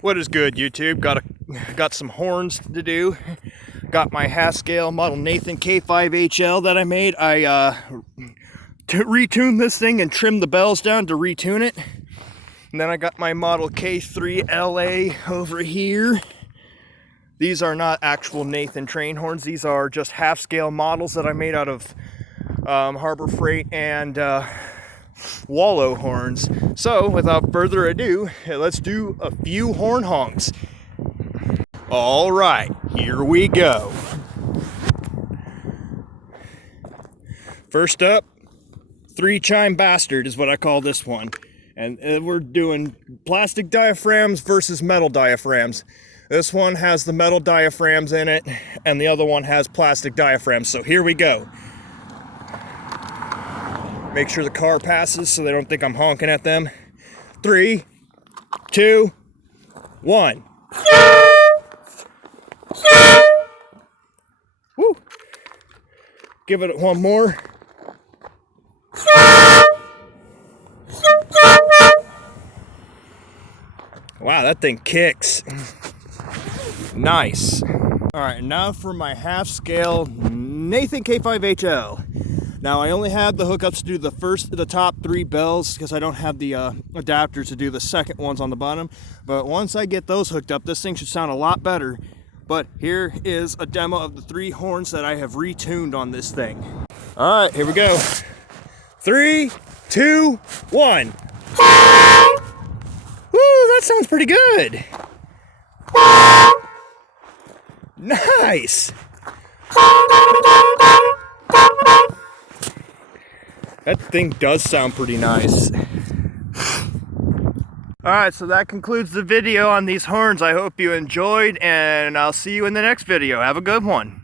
What is good, YouTube? Got some horns to do. Got my half-scale model Nathan K5HL that I made. I retuned this thing and trimmed the bells down to retune it. And then I got my model K3LA over here. These are not actual Nathan train horns. These are just half-scale models that I made out of Harbor Freight and wallow horns. So without further ado, let's do a few horn honks. All right, here we go. First up, 3-chime bastard is what I call this one. And we're doing plastic diaphragms versus metal diaphragms. This one has the metal diaphragms in it, and the other one has plastic diaphragms. So here we go. Make sure the car passes so they don't think I'm honking at them. 3, 2, 1. Woo. Give it one more. Wow, that thing kicks. Nice. All right, now for my half-scale Nathan K5HL. Now I only had the hookups to do the top 3 bells because I don't have the adapter to do the second ones on the bottom. But once I get those hooked up, this thing should sound a lot better. But here is a demo of the 3 horns that I have retuned on this thing. All right, here we go. 3, 2, 1. Woo, that sounds pretty good. Nice. That thing does sound pretty nice. Alright, so that concludes the video on these horns. I hope you enjoyed, and I'll see you in the next video. Have a good one.